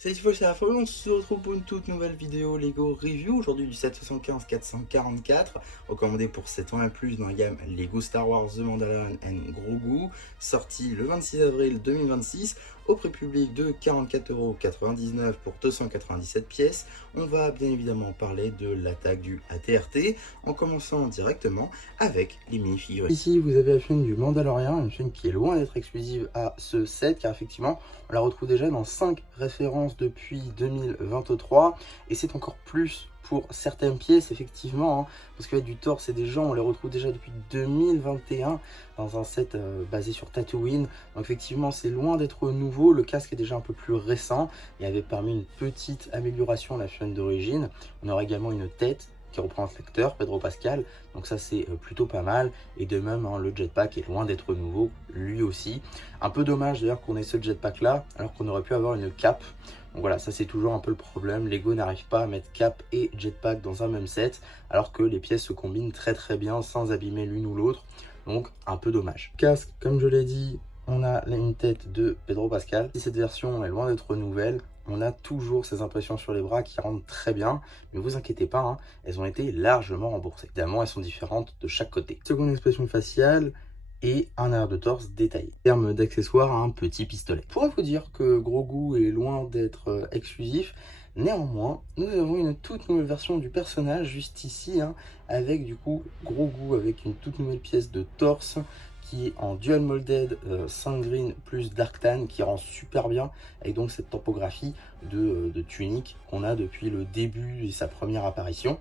Salut, c'est la fois, on se retrouve pour une toute nouvelle vidéo Lego Review, aujourd'hui du 775 444, recommandé pour 7 ans et plus dans la gamme Lego Star Wars The Mandalorian and Grogu, sorti le 26 avril 2026, au prix public de 44,99 € pour 297 pièces. On va bien évidemment parler de l'attaque du ATRT, en commençant directement avec les mini-figurines. Ici, vous avez la chaîne du Mandalorian, une chaîne qui est loin d'être exclusive à ce set, car effectivement, on la retrouve déjà dans 5 références depuis 2023, et c'est encore plus pour certaines pièces, effectivement, parce que du torse et des jambes, on les retrouve déjà depuis 2021 dans un set basé sur Tatooine. Donc effectivement, c'est loin d'être nouveau. Le casque est déjà un peu plus récent et avait permis une petite amélioration à la chaîne d'origine. On aura également une tête qui reprend l'acteur Pedro Pascal, donc ça c'est plutôt pas mal. Et de même, le jetpack est loin d'être nouveau lui aussi. Un peu dommage d'ailleurs qu'on ait ce jetpack là alors qu'on aurait pu avoir une cape. Donc voilà, ça c'est toujours un peu le problème. Lego n'arrive pas à mettre cap et jetpack dans un même set alors que les pièces se combinent très bien sans abîmer l'une ou l'autre. Donc un peu dommage. Casque, comme je l'ai dit, on a une tête de Pedro Pascal. Si cette version est loin d'être nouvelle, on a toujours ces impressions sur les bras qui rendent très bien. Mais vous inquiétez pas, elles ont été largement remboursées. Évidemment, elles sont différentes de chaque côté. Seconde expression faciale et un arrière de torse détaillé. En termes d'accessoires, un petit pistolet. Je pourrais vous dire que Grogu est loin d'être exclusif. Néanmoins, nous avons une toute nouvelle version du personnage juste ici, avec du coup Grogu avec une toute nouvelle pièce de torse qui est en dual molded Sandgreen plus Dark Tan, qui rend super bien avec donc cette topographie de tunique qu'on a depuis le début et sa première apparition,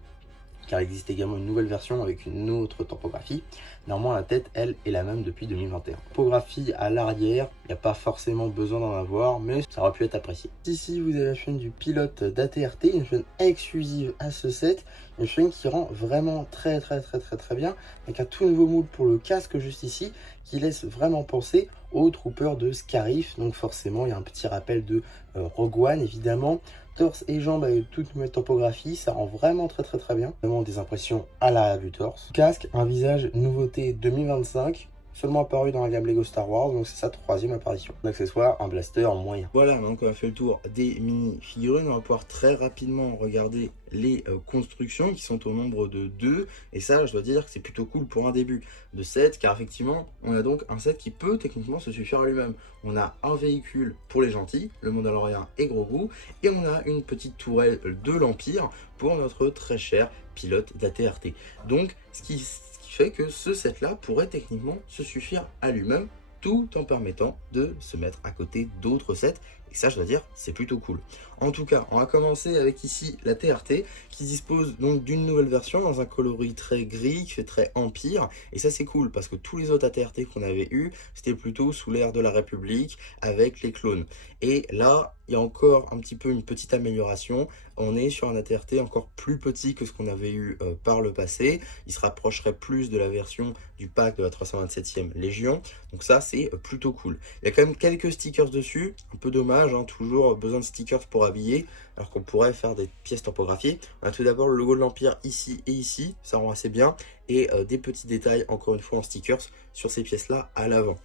car il existe également une nouvelle version avec une autre topographie. Néanmoins, la tête, elle, est la même depuis 2021. Topographie à l'arrière, il n'y a pas forcément besoin d'en avoir, mais ça aurait pu être apprécié. Ici, vous avez la chaîne du pilote d'ATRT, une chaîne exclusive à ce set, une chaîne qui rend vraiment très bien, avec un tout nouveau moule pour le casque juste ici, qui laisse vraiment penser aux troopers de Scarif. Donc forcément, il y a un petit rappel de Rogue One, évidemment. Torse et jambes avec toute nouvelle topographie, ça rend vraiment très bien. Vraiment des impressions à l'arrière du torse. Casque, un visage nouveauté 2025, seulement apparu dans la gamme Lego Star Wars, donc c'est sa troisième apparition. L'accessoire, un blaster moyen. Voilà, donc on a fait le tour des mini-figurines. On va pouvoir très rapidement regarder les constructions qui sont au nombre de 2. Et ça, je dois dire que c'est plutôt cool pour un début de set, car effectivement, on a donc un set qui peut techniquement se suffire à lui-même. On a un véhicule pour les gentils, le Mandalorian et Grogu, et on a une petite tourelle de l'Empire pour notre très cher pilote d'ATRT. Donc, ce qui fait que ce set-là pourrait techniquement se suffire à lui-même, tout en permettant de se mettre à côté d'autres sets. Et ça, je dois dire, c'est plutôt cool. En tout cas, on va commencer avec ici la TRT, qui dispose donc d'une nouvelle version dans un coloris très gris, qui fait très empire. Et ça, c'est cool, parce que tous les autres ATRT qu'on avait eu, c'était plutôt sous l'ère de la République, avec les clones. Et là, il y a encore un petit peu une petite amélioration. On est sur un ATRT encore plus petit que ce qu'on avait eu par le passé. Il se rapprocherait plus de la version du pack de la 327e Légion. Donc ça, c'est plutôt cool. Il y a quand même quelques stickers dessus. Un peu dommage, toujours besoin de stickers pour habiller, alors qu'on pourrait faire des pièces topographiées. On a tout d'abord le logo de l'Empire ici et ici. Ça rend assez bien. Et des petits détails, encore une fois, en stickers sur ces pièces-là à l'avant.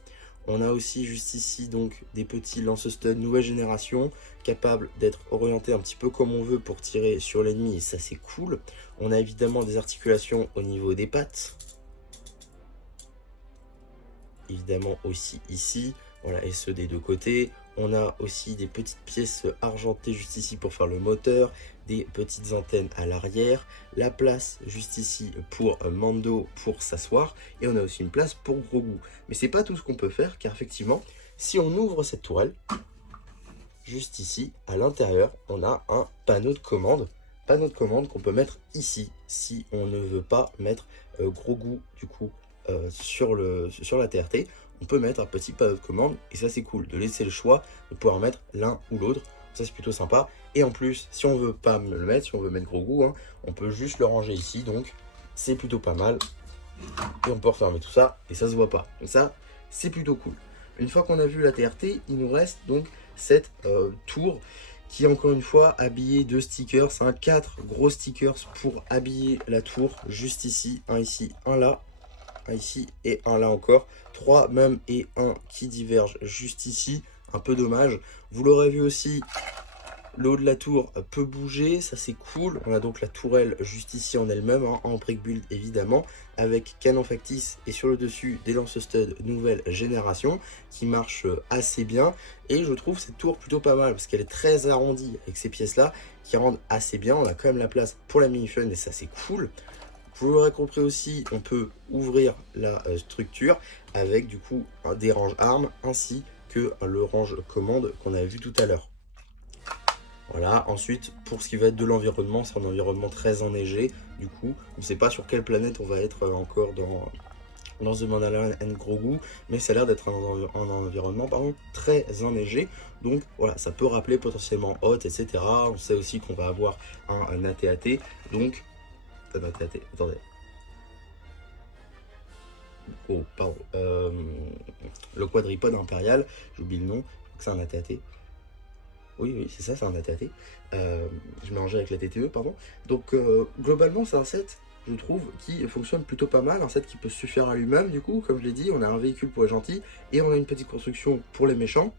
On a aussi juste ici donc des petits lance-stud nouvelle génération, capables d'être orientés un petit peu comme on veut pour tirer sur l'ennemi, et ça c'est cool. On a évidemment des articulations au niveau des pattes. Évidemment aussi ici, voilà, et ceux des deux côtés. On a aussi des petites pièces argentées juste ici pour faire le moteur, des petites antennes à l'arrière, la place juste ici pour Mando pour s'asseoir, et on a aussi une place pour Grogu. Mais c'est pas tout ce qu'on peut faire, car effectivement, si on ouvre cette tourelle, juste ici, à l'intérieur, on a un panneau de commande. Panneau de commande qu'on peut mettre ici, si on ne veut pas mettre Grogu du coup sur la TRT. On peut mettre un petit panneau de commande, et ça c'est cool, de laisser le choix de pouvoir mettre l'un ou l'autre. Ça c'est plutôt sympa. Et en plus, si on veut pas le mettre, si on veut mettre Grogu, on peut juste le ranger ici, donc c'est plutôt pas mal. Et on peut refermer tout ça, et ça se voit pas. Donc ça, c'est plutôt cool. Une fois qu'on a vu la TRT, il nous reste donc cette tour qui est encore une fois habillée de stickers. 4 gros stickers pour habiller la tour, juste ici, un ici, un là, un ici et un là encore. 3 même et un qui divergent juste ici. Un peu dommage. Vous l'aurez vu aussi, Le haut de la tour peut bouger, ça c'est cool. On a donc la tourelle juste ici en elle-même, hein, en brick build évidemment, avec canon factice et sur le dessus des lance-stud nouvelle génération qui marchent assez bien. Et je trouve cette tour plutôt pas mal parce qu'elle est très arrondie avec ces pièces-là qui rendent assez bien. On a quand même la place pour la mini-fun et ça c'est cool. Vous l'aurez compris aussi, on peut ouvrir la structure avec du coup des ranges armes ainsi que le range commande qu'on a vu tout à l'heure. Voilà, ensuite pour ce qui va être de l'environnement, c'est un environnement très enneigé. Du coup, on ne sait pas sur quelle planète on va être encore dans The Mandalorian and Grogu, mais ça a l'air d'être un environnement très enneigé. Donc voilà, ça peut rappeler potentiellement Hoth, etc. On sait aussi qu'on va avoir un AT-AT, donc un AT-AT, attendez. Oh, pardon. Le quadripode impérial, j'oublie le nom, je crois que c'est un AT-AT. Oui, c'est ça, c'est un AT-AT. Je mélangeais avec la TTE, pardon. Donc, globalement, c'est un set, je trouve, qui fonctionne plutôt pas mal. Un set qui peut se suffire à lui-même, du coup, comme je l'ai dit, on a un véhicule pour les gentils et on a une petite construction pour les méchants.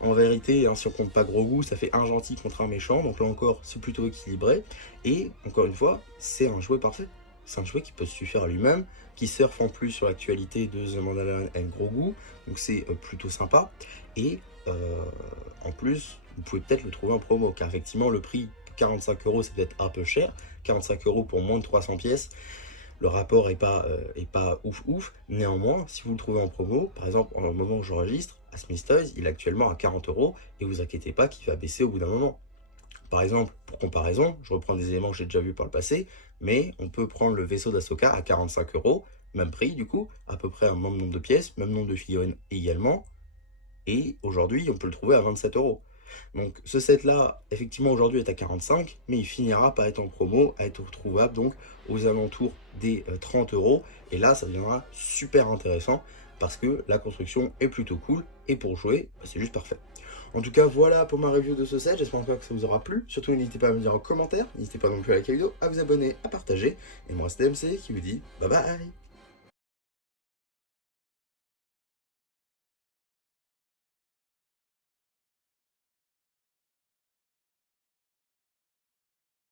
En vérité, hein, si on compte pas Grogu, ça fait un gentil contre un méchant, donc là encore, c'est plutôt équilibré. Et, encore une fois, c'est un jouet parfait. C'est un jouet qui peut se suffire à lui-même, qui surfe en plus sur l'actualité de The Mandalorian and Grogu, donc c'est plutôt sympa. Et en plus, vous pouvez peut-être le trouver en promo, car effectivement, le prix 45 €, c'est peut-être un peu cher. 45 € pour moins de 300 pièces, le rapport est pas ouf. Néanmoins, si vous le trouvez en promo, par exemple, au moment où j'enregistre, à Smith Toys, il est actuellement à 40 € et vous inquiétez pas qu'il va baisser au bout d'un moment. Par exemple, pour comparaison, je reprends des éléments que j'ai déjà vus par le passé, mais on peut prendre le vaisseau d'Ahsoka à 45 €, même prix du coup, à peu près un même nombre de pièces, même nombre de figurines également, et aujourd'hui on peut le trouver à 27 €. Donc ce set là, effectivement aujourd'hui est à 45, mais il finira par être en promo, à être retrouvable donc aux alentours des 30 €, et là ça deviendra super intéressant, parce que la construction est plutôt cool, et pour jouer, c'est juste parfait. En tout cas, voilà pour ma review de ce set, j'espère encore que ça vous aura plu. Surtout, n'hésitez pas à me dire en commentaire, n'hésitez pas non plus à liker la vidéo, à vous abonner, à partager. Et moi, c'était MC qui vous dit bye bye.